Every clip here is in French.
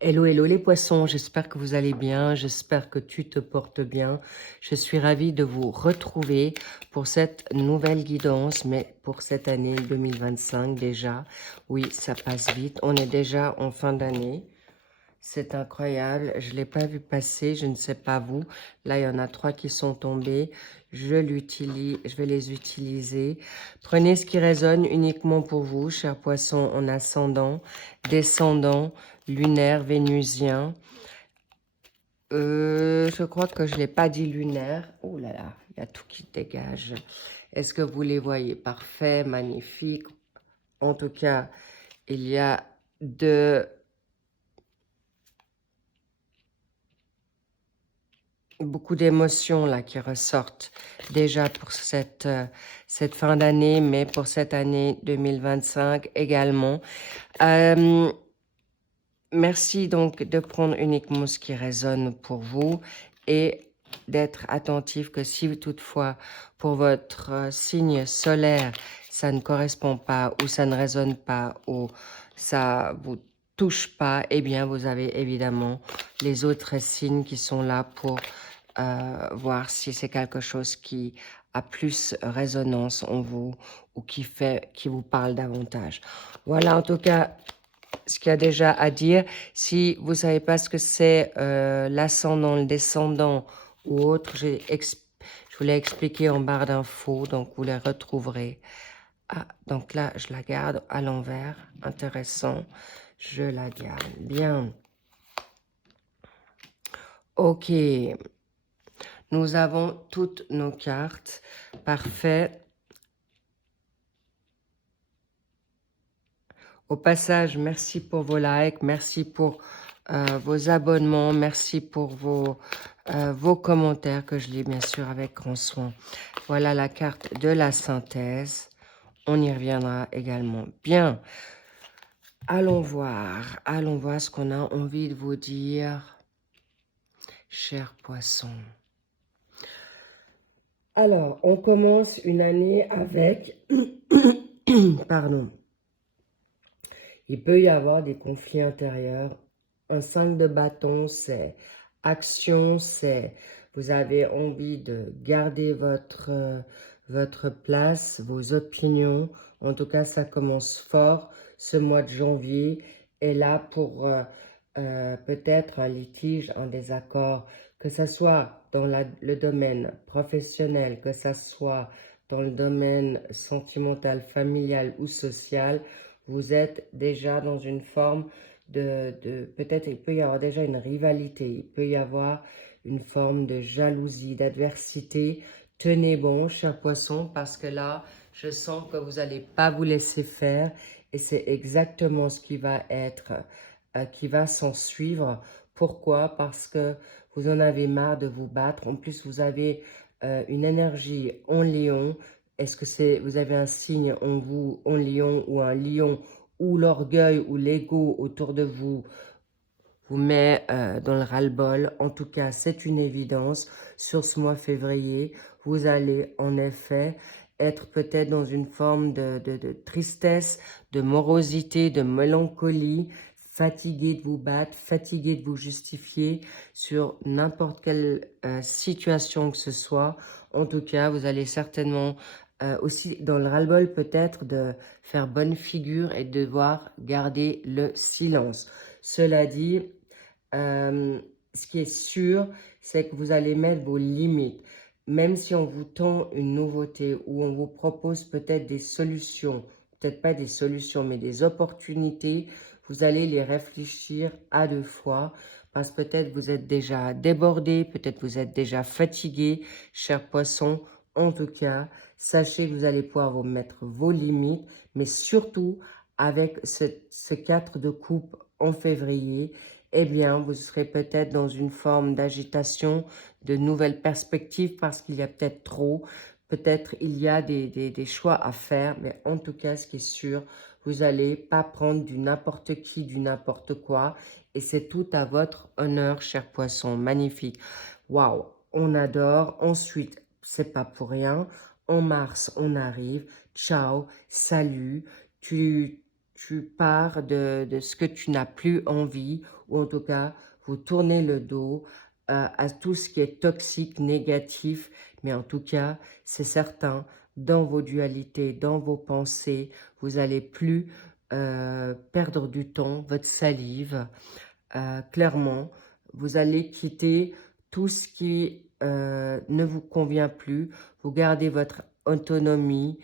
Hello, hello les poissons, j'espère que vous allez bien, j'espère que tu te portes bien. Je suis ravie de vous retrouver pour cette nouvelle guidance, mais pour cette année 2025 déjà. Oui, ça passe vite, on est déjà en fin d'année. C'est incroyable, je ne l'ai pas vu passer, je ne sais pas vous. Là, il y en a 3 qui sont tombés. Je vais les utiliser. Prenez ce qui résonne uniquement pour vous, chers poissons en ascendant, descendant, lunaire, vénusien. Je crois que je ne l'ai pas dit lunaire. Oh là là, il y a tout qui dégage. Est-ce que vous les voyez? Parfait, magnifique. En tout cas, il y a beaucoup d'émotions là qui ressortent déjà pour cette fin d'année, mais pour cette année 2025 également. Merci donc de prendre uniquement ce qui résonne pour vous et d'être attentif que si toutefois pour votre signe solaire, ça ne correspond pas ou ça ne résonne pas ou ça vous touche pas, eh bien vous avez évidemment les autres signes qui sont là pour voir si c'est quelque chose qui a plus résonance en vous ou qui vous parle davantage. Voilà en tout cas ce qu'il y a déjà à dire. Si vous ne savez pas ce que c'est l'ascendant, le descendant ou autre, je vous l'ai expliqué en barre d'infos, donc vous les retrouverez. Ah, donc là, je la garde à l'envers. Intéressant. Je la garde. Bien. Ok. Nous avons toutes nos cartes. Parfait. Au passage, merci pour vos likes, merci pour vos abonnements, merci pour vos commentaires que je lis bien sûr avec grand soin. Voilà la carte de la synthèse. On y reviendra également. Bien, allons voir ce qu'on a envie de vous dire, chers poissons. Alors, on commence une année avec, pardon, il peut y avoir des conflits intérieurs. Un 5 de bâton, c'est action, c'est vous avez envie de garder votre place, vos opinions. En tout cas, ça commence fort ce mois de janvier. Et là, pour peut-être un litige, un désaccord, que ce soit dans le domaine professionnel, que ce soit dans le domaine sentimental, familial ou social, vous êtes déjà dans une forme peut-être il peut y avoir déjà une rivalité, il peut y avoir une forme de jalousie, d'adversité. Tenez bon, chers poissons, parce que là, je sens que vous n'allez pas vous laisser faire et c'est exactement ce qui va qui va s'en suivre. Pourquoi? Parce que vous en avez marre de vous battre. En plus, vous avez une énergie en lion. Est-ce que vous avez un signe en vous, en lion ou un lion, ou l'orgueil ou l'ego autour de vous vous met dans le ras-le-bol? En tout cas, c'est une évidence. Sur ce mois février, vous allez en effet être peut-être dans une forme de tristesse, de morosité, de mélancolie, fatigué de vous battre, fatigué de vous justifier sur n'importe quelle situation que ce soit. En tout cas, vous allez certainement aussi dans le ras-le-bol peut-être de faire bonne figure et de devoir garder le silence. Cela dit, ce qui est sûr, c'est que vous allez mettre vos limites. Même si on vous tend une nouveauté ou on vous propose peut-être des solutions, peut-être pas des solutions, mais des opportunités, vous allez les réfléchir à 2 fois parce que peut-être vous êtes déjà débordé, peut-être vous êtes déjà fatigué, chers poissons. En tout cas, sachez que vous allez pouvoir vous mettre vos limites, mais surtout avec ce 4 de coupe en février, eh bien, vous serez peut-être dans une forme d'agitation, de nouvelles perspectives parce qu'il y a peut-être trop. Peut-être il y a des choix à faire, mais en tout cas, ce qui est sûr, vous n'allez pas prendre du n'importe qui, du n'importe quoi. Et c'est tout à votre honneur, chers poissons. Magnifique. Waouh, on adore. Ensuite, c'est pas pour rien. En mars, on arrive. Ciao, salut. tu pars de ce que tu n'as plus envie, ou en tout cas, vous tournez le dos à tout ce qui est toxique, négatif, mais en tout cas, c'est certain, dans vos dualités, dans vos pensées, vous allez plus perdre du temps, votre salive, clairement, vous allez quitter tout ce qui ne vous convient plus, vous gardez votre autonomie,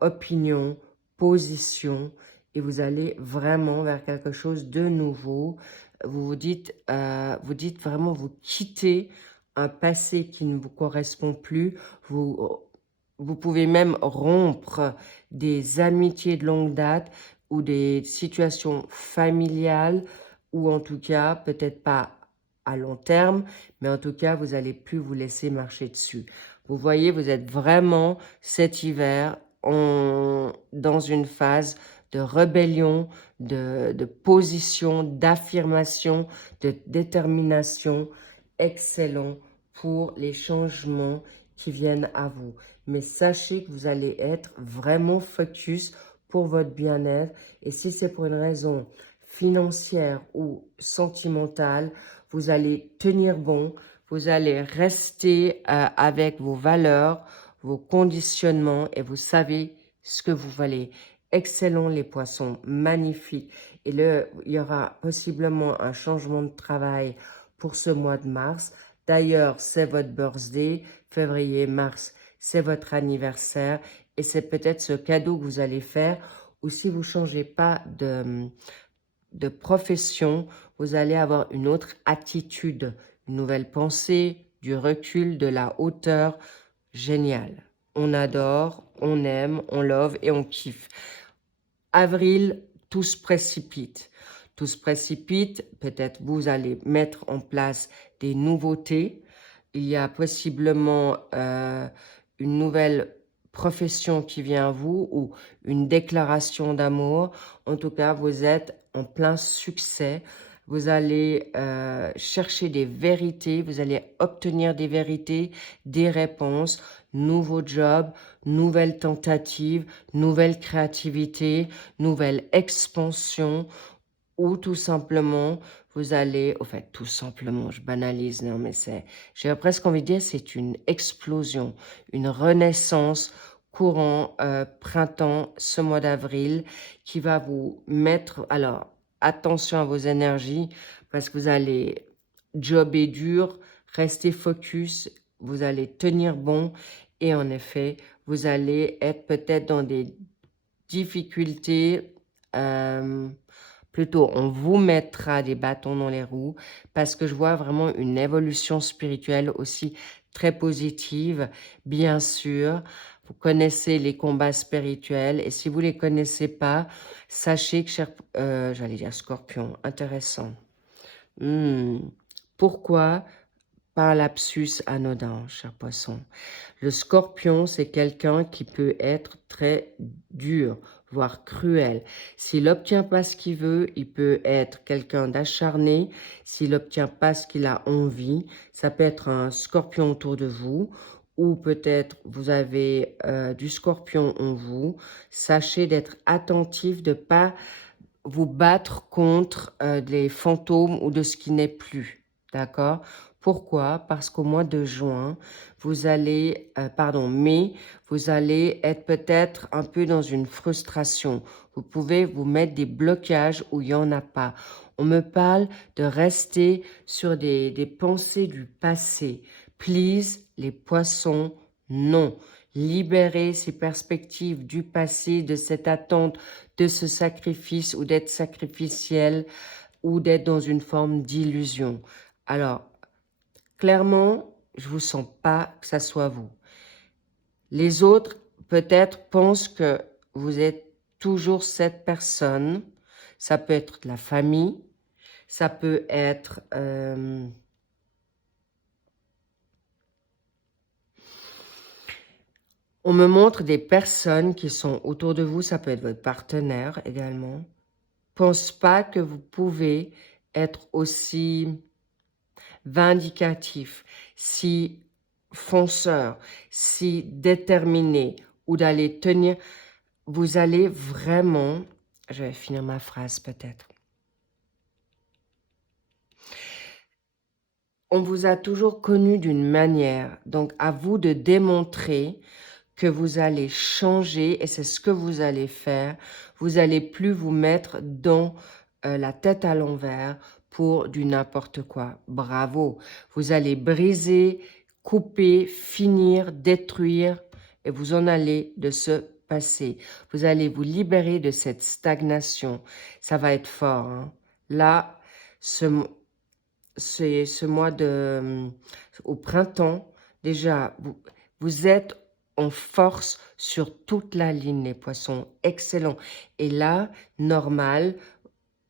opinion, position, et vous allez vraiment vers quelque chose de nouveau. Vous dites vraiment, vous quittez un passé qui ne vous correspond plus. Vous pouvez même rompre des amitiés de longue date ou des situations familiales, ou en tout cas, peut-être pas à long terme, mais en tout cas, vous n'allez plus vous laisser marcher dessus. Vous voyez, vous êtes vraiment cet hiver dans une phase de rébellion, de position, d'affirmation, de détermination. Excellent pour les changements qui viennent à vous. Mais sachez que vous allez être vraiment focus pour votre bien-être. Et si c'est pour une raison financière ou sentimentale, vous allez tenir bon, vous allez rester avec vos valeurs, vos conditionnements, et vous savez ce que vous valez. Excellent les poissons, magnifique. Et il y aura possiblement un changement de travail pour ce mois de mars. D'ailleurs, c'est votre birthday, février, mars, c'est votre anniversaire, et c'est peut-être ce cadeau que vous allez faire. Ou si vous ne changez pas de profession, vous allez avoir une autre attitude, une nouvelle pensée, du recul, de la hauteur. Génial. On adore, on aime, on love et on kiffe. Avril, tout se précipite. Tout se précipite. Peut-être vous allez mettre en place des nouveautés. Il y a possiblement une nouvelle profession qui vient à vous ou une déclaration d'amour. En tout cas, vous êtes en plein succès. Vous allez chercher des vérités, vous allez obtenir des vérités, des réponses, nouveau job, nouvelle tentative, nouvelle créativité, nouvelle expansion, ou tout simplement, vous allez, au fait, tout simplement, je banalise, non mais j'ai presque envie de dire, c'est une explosion, une renaissance courant printemps, ce mois d'avril, qui va vous mettre, alors, attention à vos énergies, parce que vous allez jobber dur, rester focus, vous allez tenir bon, et en effet, vous allez être peut-être dans des difficultés, plutôt, on vous mettra des bâtons dans les roues, parce que je vois vraiment une évolution spirituelle aussi très positive. Bien sûr, vous connaissez les combats spirituels, et si vous ne les connaissez pas, sachez que, j'allais dire Scorpion, intéressant. Pourquoi? Par lapsus anodin, cher poisson. Le Scorpion, c'est quelqu'un qui peut être très dur, voire cruel. S'il n'obtient pas ce qu'il veut, il peut être quelqu'un d'acharné. S'il n'obtient pas ce qu'il a envie, ça peut être un Scorpion autour de vous, ou peut-être vous avez du Scorpion en vous. Sachez d'être attentif, de ne pas vous battre contre des fantômes ou de ce qui n'est plus. D'accord? Pourquoi? Parce qu'au mois de juin, vous allez, mai, vous allez être peut-être un peu dans une frustration. Vous pouvez vous mettre des blocages où il n'y en a pas. On me parle de rester sur des pensées du passé. Please, les poissons, non. Libérez ces perspectives du passé, de cette attente, de ce sacrifice ou d'être sacrificiel ou d'être dans une forme d'illusion. Alors, clairement, je ne vous sens pas que ça soit vous. Les autres, peut-être, pensent que vous êtes toujours cette personne. Ça peut être la famille, ça peut être... on me montre des personnes qui sont autour de vous, ça peut être votre partenaire également. Pense pas que vous pouvez être aussi vindicatif, si fonceur, si déterminé, ou d'aller tenir, vous allez vraiment je vais finir ma phrase peut-être. On vous a toujours connu d'une manière, donc à vous de démontrer que vous allez changer et c'est ce que vous allez faire. Vous allez plus vous mettre dans la tête à l'envers pour du n'importe quoi. Bravo. Vous allez briser, couper, finir, détruire et vous en allez de ce passé. Vous allez vous libérer de cette stagnation. Ça va être fort, hein. Là, c'est ce mois de au printemps, déjà, vous êtes en force sur toute la ligne, les poissons. Excellent. Et là, normal,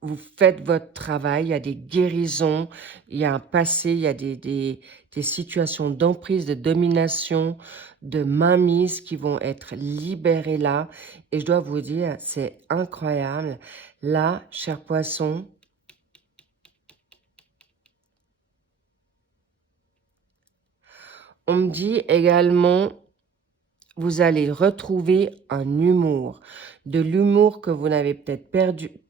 vous faites votre travail, il y a des guérisons, il y a un passé, il y a des situations d'emprise, de domination, de mainmise qui vont être libérées là. Et je dois vous dire, c'est incroyable. Là, chers poissons, on me dit également, vous allez retrouver un humour, de l'humour que vous n'avez peut-être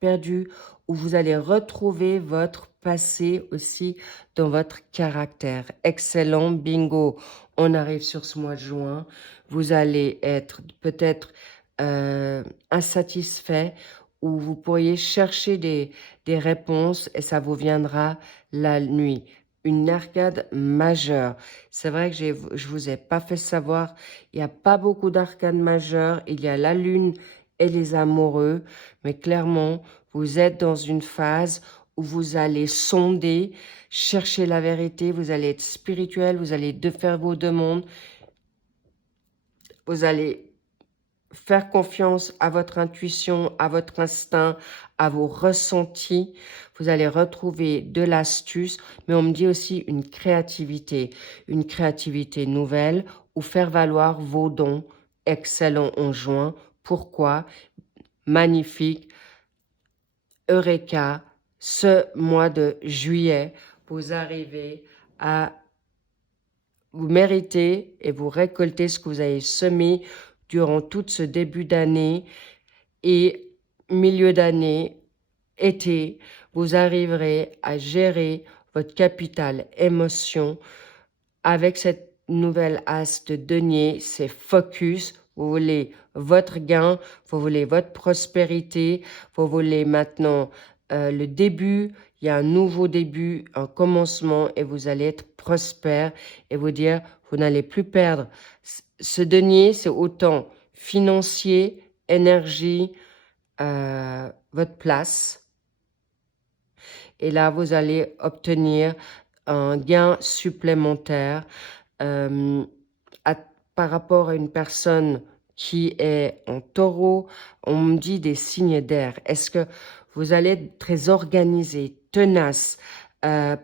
perdu, ou vous allez retrouver votre passé aussi dans votre caractère. Excellent, bingo. On arrive sur ce mois de juin. Vous allez être peut-être insatisfait ou vous pourriez chercher des réponses et ça vous viendra la nuit. Une arcade majeure. C'est vrai que je vous ai pas fait savoir, il n'y a pas beaucoup d'arcades majeures. Il y a la lune et les amoureux. Mais clairement, vous êtes dans une phase où vous allez sonder, chercher la vérité. Vous allez être spirituel. Vous allez faire vos demandes. Vous allez faire confiance à votre intuition, à votre instinct, à vos ressentis. Vous allez retrouver de l'astuce, mais on me dit aussi une créativité nouvelle ou faire valoir vos dons. Excellent en juin. Pourquoi? Magnifique. Eureka. Ce mois de juillet, vous arrivez à vous méritez et vous récoltez ce que vous avez semé durant tout ce début d'année et milieu d'année, été, vous arriverez à gérer votre capital émotion avec cette nouvelle as de denier, c'est focus. Vous voulez votre gain, vous voulez votre prospérité, vous voulez maintenant le début, il y a un nouveau début, un commencement et vous allez être prospère et vous dire, vous n'allez plus perdre. Ce denier, c'est autant financier, énergie, votre place. Et là, vous allez obtenir un gain supplémentaire par rapport à une personne qui est en taureau. On me dit des signes d'air. Est-ce que vous allez être très organisé, tenace,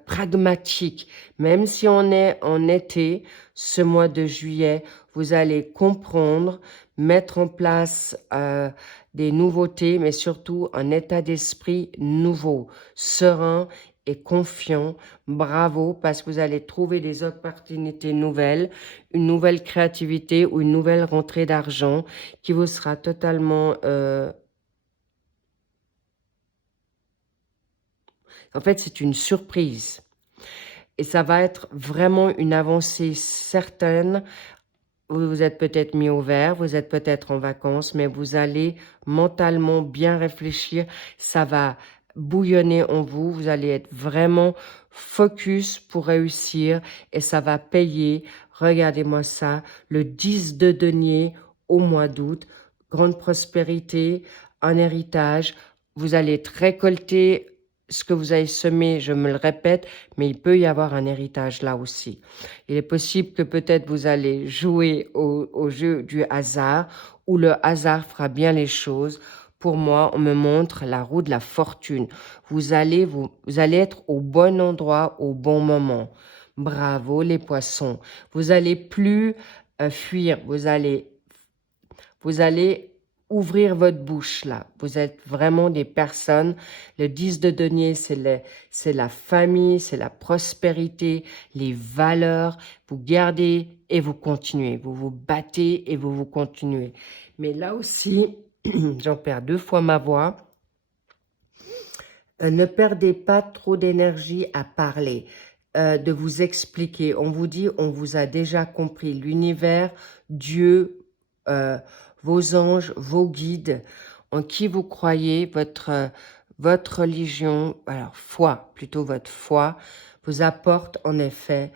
pragmatique? Même si on est en été, ce mois de juillet, vous allez comprendre, mettre en place des nouveautés, mais surtout un état d'esprit nouveau, serein et confiant. Bravo, parce que vous allez trouver des opportunités nouvelles, une nouvelle créativité ou une nouvelle rentrée d'argent qui vous sera totalement... En fait, c'est une surprise. Et ça va être vraiment une avancée certaine. Vous vous êtes peut-être mis au vert, vous êtes peut-être en vacances, mais vous allez mentalement bien réfléchir. Ça va bouillonner en vous. Vous allez être vraiment focus pour réussir et ça va payer. Regardez-moi ça, le 10 de denier au mois d'août. Grande prospérité, un héritage. Vous allez être récolté ce que vous avez semé, je me le répète, mais il peut y avoir un héritage là aussi. Il est possible que peut-être vous allez jouer au jeu du hasard, où le hasard fera bien les choses. Pour moi, on me montre la roue de la fortune. Vous allez être au bon endroit, au bon moment. Bravo les poissons. Vous allez plus fuir, vous allez ouvrir votre bouche là. Vous êtes vraiment des personnes. Le 10 de denier, c'est la famille, c'est la prospérité, les valeurs. Vous gardez et vous continuez. Vous vous battez et vous continuez. Mais là aussi, j'en perds 2 fois ma voix. Ne perdez pas trop d'énergie à parler, de vous expliquer. On vous dit, on vous a déjà compris. L'univers, Dieu, vos anges, vos guides, en qui vous croyez, votre religion, alors foi, plutôt votre foi, vous apporte en effet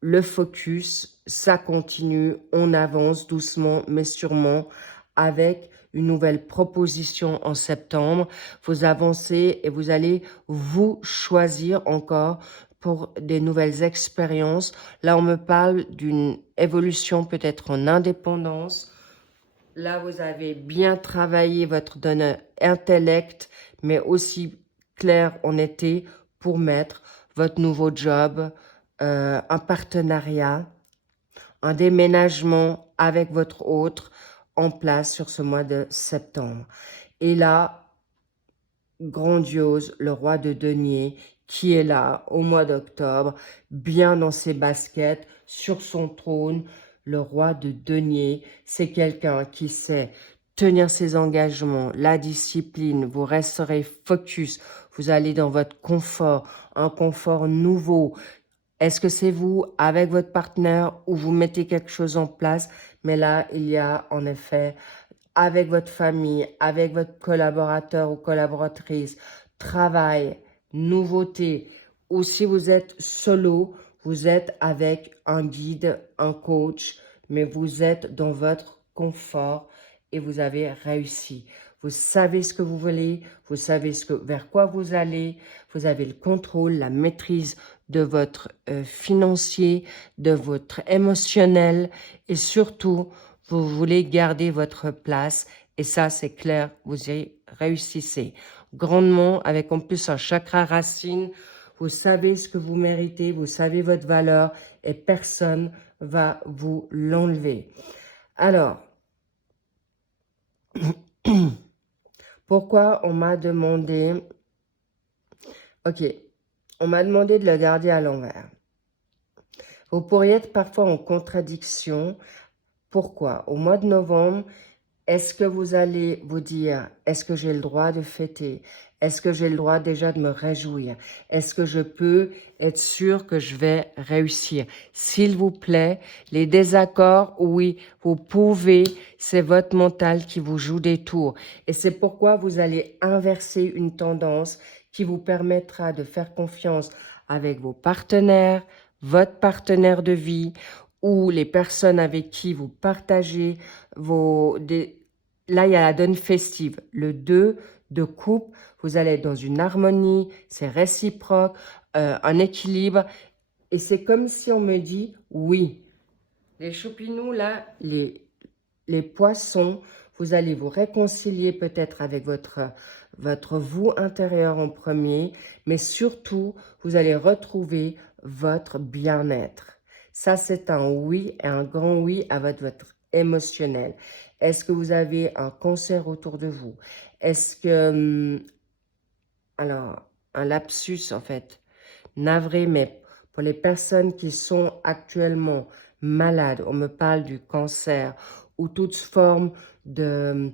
le focus, ça continue, on avance doucement mais sûrement avec une nouvelle proposition en septembre. Vous avancez et vous allez vous choisir encore pour des nouvelles expériences. Là, on me parle d'une évolution peut-être en indépendance. Là, vous avez bien travaillé votre donne intellect, mais aussi clair, honnêteté pour mettre votre nouveau job, un partenariat, un déménagement avec votre autre en place sur ce mois de septembre. Et là, grandiose, le roi de denier qui est là au mois d'octobre, bien dans ses baskets, sur son trône. Le roi de denier, c'est quelqu'un qui sait tenir ses engagements, la discipline, vous resterez focus, vous allez dans votre confort, un confort nouveau. Est-ce que c'est vous avec votre partenaire ou vous mettez quelque chose en place? Mais là, il y a en effet avec votre famille, avec votre collaborateur ou collaboratrice, travail, nouveauté, ou si vous êtes solo, vous êtes avec un guide, un coach, mais vous êtes dans votre confort et vous avez réussi. Vous savez ce que vous voulez, vous savez vers quoi vous allez, vous avez le contrôle, la maîtrise de votre financier, de votre émotionnel et surtout, vous voulez garder votre place et ça, c'est clair, vous y réussissez grandement avec en plus un chakra racine. Vous savez ce que vous méritez, vous savez votre valeur et personne va vous l'enlever. Alors, pourquoi on m'a demandé... Ok, on m'a demandé de le garder à l'envers. Vous pourriez être parfois en contradiction. Pourquoi? Au mois de novembre, est-ce que vous allez vous dire, est-ce que j'ai le droit de fêter? Est-ce que j'ai le droit déjà de me réjouir? Est-ce que je peux être sûr que je vais réussir? S'il vous plaît, les désaccords, oui, vous pouvez, c'est votre mental qui vous joue des tours. Et c'est pourquoi vous allez inverser une tendance qui vous permettra de faire confiance avec vos partenaires, votre partenaire de vie, ou les personnes avec qui vous partagez là, il y a la donne festive. Le 2 de coupe, vous allez être dans une harmonie, c'est réciproque, un équilibre. Et c'est comme si on me dit, oui, les choupinous, là, les poissons, vous allez vous réconcilier peut-être avec votre vous intérieur en premier, mais surtout, vous allez retrouver votre bien-être. Ça, c'est un oui et un grand oui à votre émotionnel. Est-ce que vous avez un cancer autour de vous? Est-ce que... alors, un lapsus, en fait, navré, mais pour les personnes qui sont actuellement malades, on me parle du cancer ou toute forme de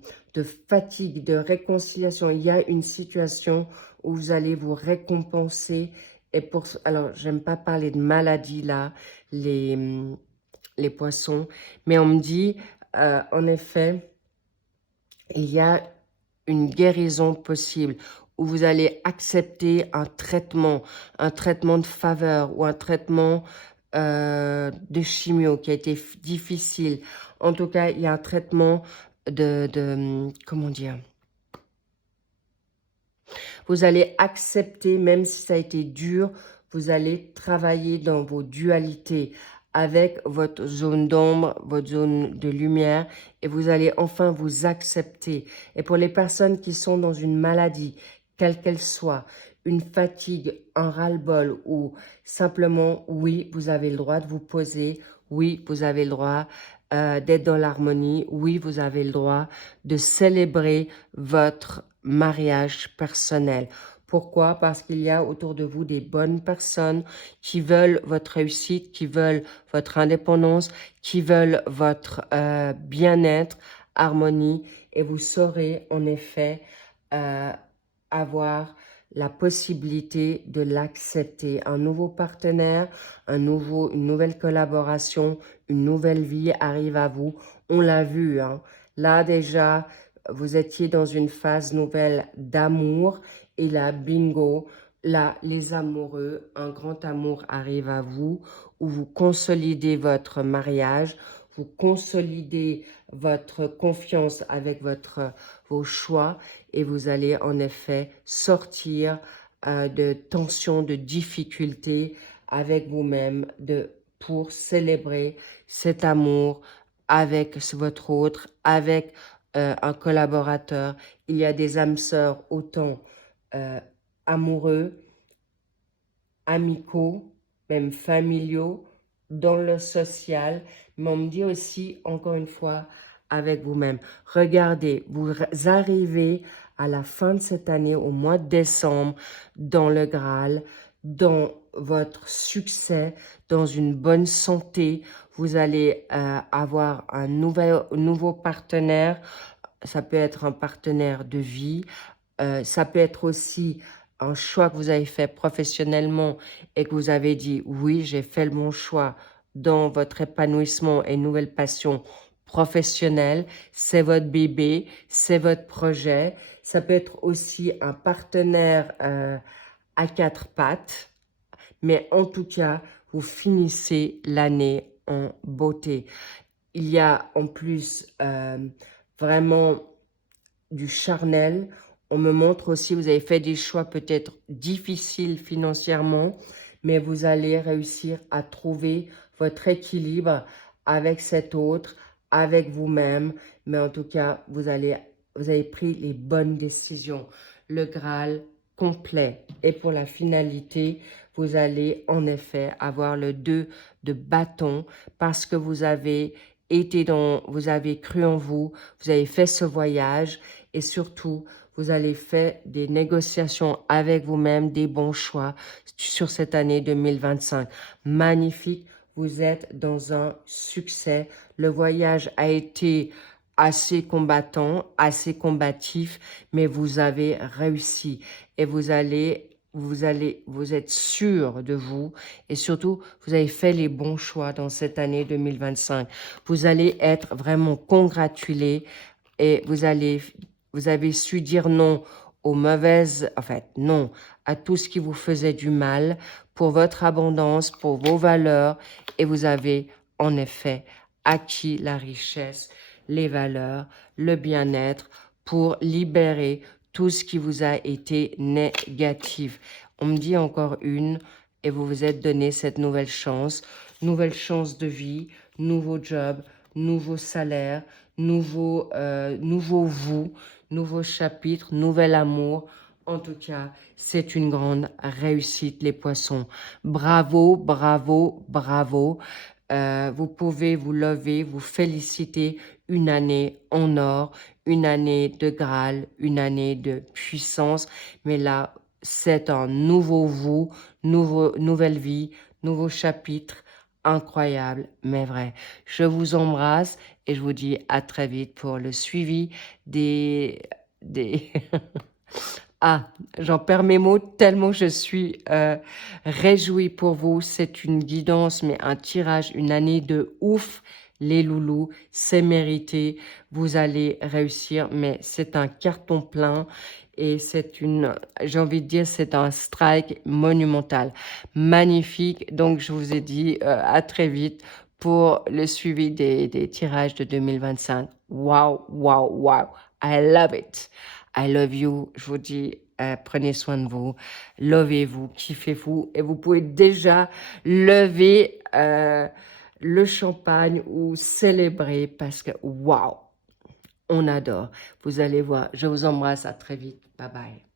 fatigue, de réconciliation. Il y a une situation où vous allez vous récompenser. Et alors, j'aime pas parler de maladie là, les poissons, mais on me dit, en effet, il y a une guérison possible où vous allez accepter un traitement de faveur ou un traitement de chimio qui a été difficile. En tout cas, il y a un traitement comment dire? Vous allez accepter, même si ça a été dur, vous allez travailler dans vos dualités avec votre zone d'ombre, votre zone de lumière et vous allez enfin vous accepter. Et pour les personnes qui sont dans une maladie, quelle qu'elle soit, une fatigue, un ras-le-bol ou simplement, oui, vous avez le droit de vous poser, oui, vous avez le droit d'être dans l'harmonie, oui, vous avez le droit de célébrer votre mariage personnel. Pourquoi? Parce qu'il y a autour de vous des bonnes personnes qui veulent votre réussite, qui veulent votre indépendance, qui veulent votre bien-être, harmonie. Et vous saurez en effet avoir la possibilité de l'accepter. Un nouveau partenaire, une nouvelle collaboration, une nouvelle vie arrive à vous. On l'a vu, hein. Là déjà, vous étiez dans une phase nouvelle d'amour et là, bingo, là, les amoureux, un grand amour arrive à vous où vous consolidez votre mariage, vous consolidez votre confiance avec vos choix et vous allez en effet sortir de tensions, de difficultés avec vous-même pour célébrer cet amour avec votre autre, avec un collaborateur. Il y a des âmes sœurs autant amoureux, amicaux, même familiaux, dans le social, mais on me dit aussi, encore une fois, avec vous-même. Regardez, vous arrivez à la fin de cette année, au mois de décembre, dans le Graal, dans votre succès, dans une bonne santé. Vous allez avoir un nouveau partenaire. Ça peut être un partenaire de vie. Ça peut être aussi un choix que vous avez fait professionnellement et que vous avez dit, oui, j'ai fait le bon choix dans votre épanouissement et nouvelle passion professionnelle. C'est votre bébé, c'est votre projet. Ça peut être aussi un partenaire à quatre pattes. Mais en tout cas, vous finissez l'année en beauté. Il y a en plus vraiment du charnel. On me montre aussi, vous avez fait des choix peut-être difficiles financièrement, mais vous allez réussir à trouver votre équilibre avec cet autre, avec vous-même. Mais en tout cas, vous avez pris les bonnes décisions. Le Graal complet. Et pour la finalité, vous allez en effet avoir le 2 de bâton parce que vous avez vous avez cru en vous, vous avez fait ce voyage et surtout, vous allez faire des négociations avec vous-même, des bons choix sur cette année 2025. Magnifique, vous êtes dans un succès. Le voyage a été assez combattant, assez combatif, mais vous avez réussi et vous êtes sûr de vous et surtout, vous avez fait les bons choix dans cette année 2025. Vous allez être vraiment congratulé et vous avez su dire non aux mauvaises, en fait, non à tout ce qui vous faisait du mal pour votre abondance, pour vos valeurs et vous avez en effet acquis la richesse, les valeurs, le bien-être pour libérer tout ce qui vous a été négatif. On me dit encore une et vous vous êtes donné cette nouvelle chance de vie, nouveau job, nouveau salaire, nouveau vous, nouveau chapitre, nouvel amour. En tout cas, c'est une grande réussite, les poissons. Bravo, bravo, bravo. Vous pouvez vous lever, vous féliciter, une année en or, une année de Graal, une année de puissance. Mais là, c'est un nouveau vous, nouvelle vie, nouveau chapitre, incroyable, mais vrai. Je vous embrasse et je vous dis à très vite pour le suivi des... Ah, j'en perds mes mots tellement je suis réjouie pour vous. C'est une guidance, mais un tirage, une année de ouf. Les loulous, c'est mérité. Vous allez réussir, mais c'est un carton plein. Et j'ai envie de dire, c'est un strike monumental. Magnifique. Donc, je vous ai dit à très vite pour le suivi des tirages de 2025. Wow, wow, wow. I love it. I love you. Je vous dis, prenez soin de vous. Lovez-vous, kiffez-vous. Et vous pouvez déjà lever le champagne ou célébrer parce que, wow, on adore. Vous allez voir. Je vous embrasse. À très vite. Bye bye.